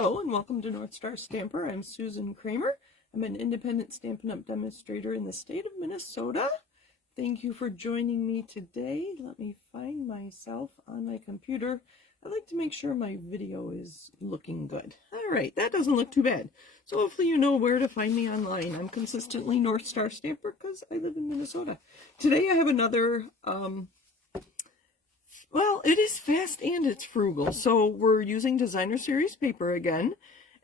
Hello and welcome to North Star Stamper. I'm Susan Kramer. I'm an independent Stampin' Up! Demonstrator in the state of Minnesota. Thank you for joining me today. Let me find myself on my computer. I like to make sure my video is looking good. Alright, that doesn't look too bad. So hopefully you know where to find me online. I'm consistently North Star Stamper because I live in Minnesota. Today I have another well, it is fast and it's frugal. So we're using Designer Series paper again.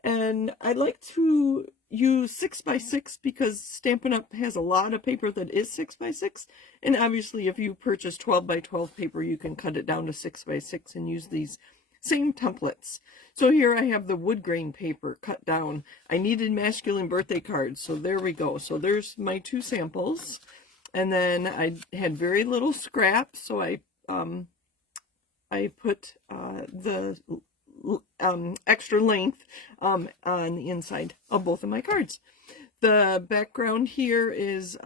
And I like to use 6x6 because Stampin' Up! Has a lot of paper that is 6x6. And obviously if you purchase 12x12 paper, you can cut it down to 6x6 and use these same templates. So here I have the wood grain paper cut down. I needed masculine birthday cards, so there we go. So there's my two samples. And then I had very little scrap, so I put the extra length on the inside of both of my cards. The background here is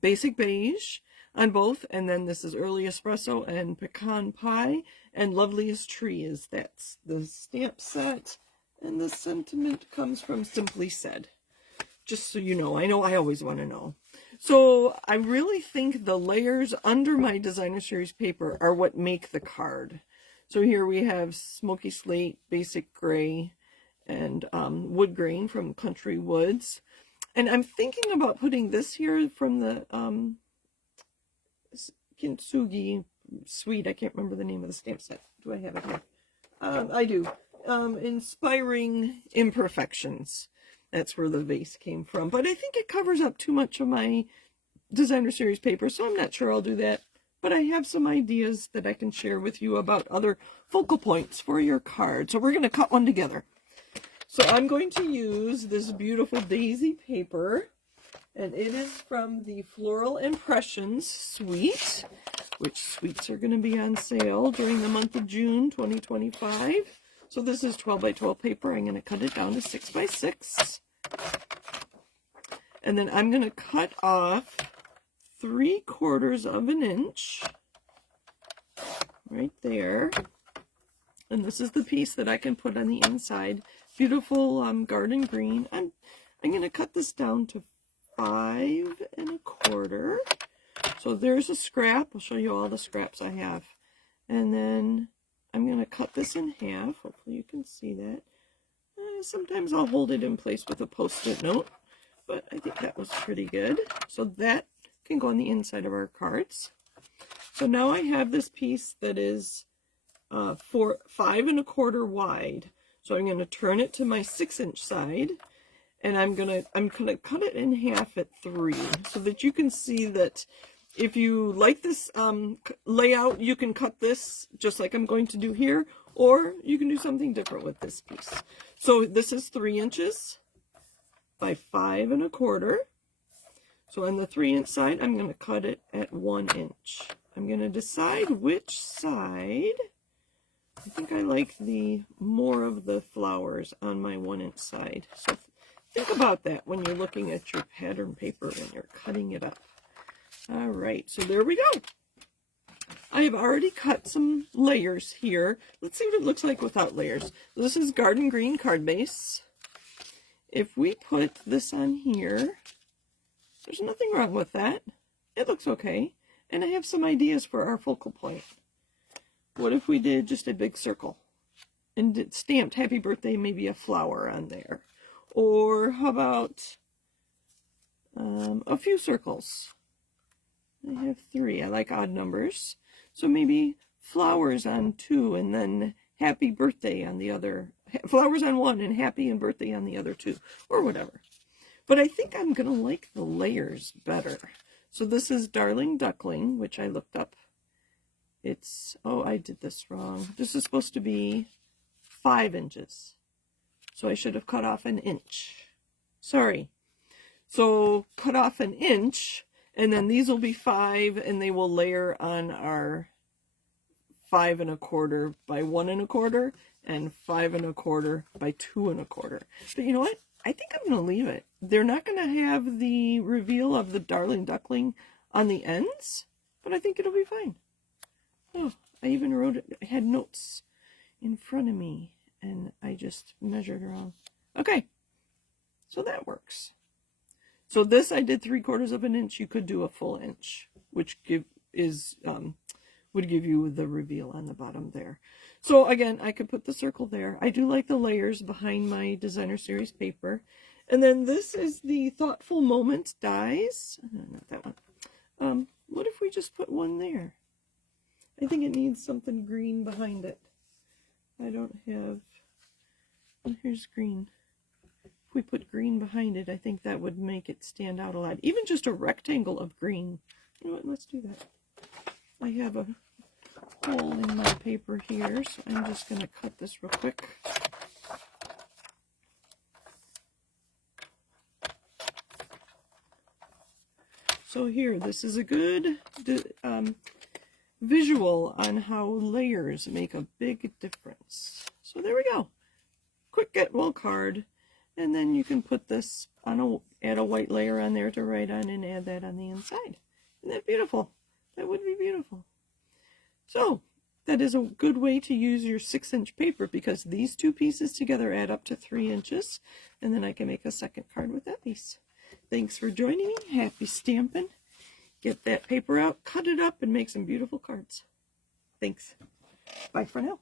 basic beige on both, and then this is early espresso and pecan pie, and loveliest tree is that's the stamp set, and the sentiment comes from Simply Said. Just so you know I always want to know. So I really think the layers under my Designer Series paper are what make the card. So here we have smoky slate, basic gray, and wood grain from Country Woods. And I'm thinking about putting this here from the Kintsugi Suite. I can't remember the name of the stamp set. Do I have it here? I do. Inspiring Imperfections. That's where the vase came from. But I think it covers up too much of my Designer Series paper, so I'm not sure I'll do that. But I have some ideas that I can share with you about other focal points for your card. So we're going to cut one together. So I'm going to use this beautiful daisy paper. And it is from the Floral Impressions suite, which suites are going to be on sale during the month of June 2025. So this is 12x12 paper. I'm going to cut it down to 6x6. And then I'm going to cut off 3/4 of an inch right there. And this is the piece that I can put on the inside. Beautiful garden green. I'm going to cut this down to 5¼ So there's a scrap. I'll show you all the scraps I have. And then I'm going to cut this in half. Hopefully you can see that. Sometimes I'll hold it in place with a post-it note, but I think that was pretty good. So that can go on the inside of our cards. So now I have this piece that is 5¼ wide. So I'm going to turn it to my 6-inch side, and I'm gonna cut it in half at 3, so that you can see that if you like this layout, you can cut this just like I'm going to do here, or you can do something different with this piece. So this is 3 inches by 5¼ So on the 3-inch side, I'm going to cut it at 1 inch. I'm going to decide which side. I think I like the more of the flowers on my 1-inch side. So think about that when you're looking at your pattern paper and you're cutting it up. All right, so there we go. I have already cut some layers here. Let's see what it looks like without layers. This is garden green card base. If we put this on here, there's nothing wrong with that. It looks okay. And I have some ideas for our focal point. What if we did just a big circle and stamped happy birthday, maybe a flower on there? Or how about a few circles? I have 3. I like odd numbers. So maybe flowers on 2 and then happy birthday on the other. Flowers on 1 and happy and birthday on the other 2. Or whatever. But I think I'm going to like the layers better. So this is Darling Duckling, which I looked up. It's, oh, I did this wrong. This is supposed to be 5 inches. So I should have cut off an inch. Sorry. So cut off an inch. And then these will be 5, and they will layer on our 5¼ by 1¼ and 5¼ by 2¼ But you know what? I think I'm going to leave it. They're not going to have the reveal of the Darling Duckling on the ends, but I think it'll be fine. Oh, I even wrote it. I had notes in front of me, and I just measured wrong. Okay, so that works. So this I did 3/4 of an inch. You could do a full inch, which would give you the reveal on the bottom there. So again, I could put the circle there. I do like the layers behind my designer series paper. And then this is the Thoughtful Moments dies. No, not that one. What if we just put one there? I think it needs something green behind it. I don't have, oh, here's green. If we put green behind it, I think that would make it stand out a lot. Even just a rectangle of green. You know what, let's do that. I have a hole in my paper here, so I'm just going to cut this real quick. So here, this is a good visual on how layers make a big difference. So there we go. Quick get well card. And then you can put this on add a white layer on there to write on and add that on the inside. Isn't that beautiful? That would be beautiful. So that is a good way to use your 6-inch paper, because these two pieces together add up to 3 inches. And then I can make a second card with that piece. Thanks for joining me. Happy stamping. Get that paper out, cut it up, and make some beautiful cards. Thanks. Bye for now.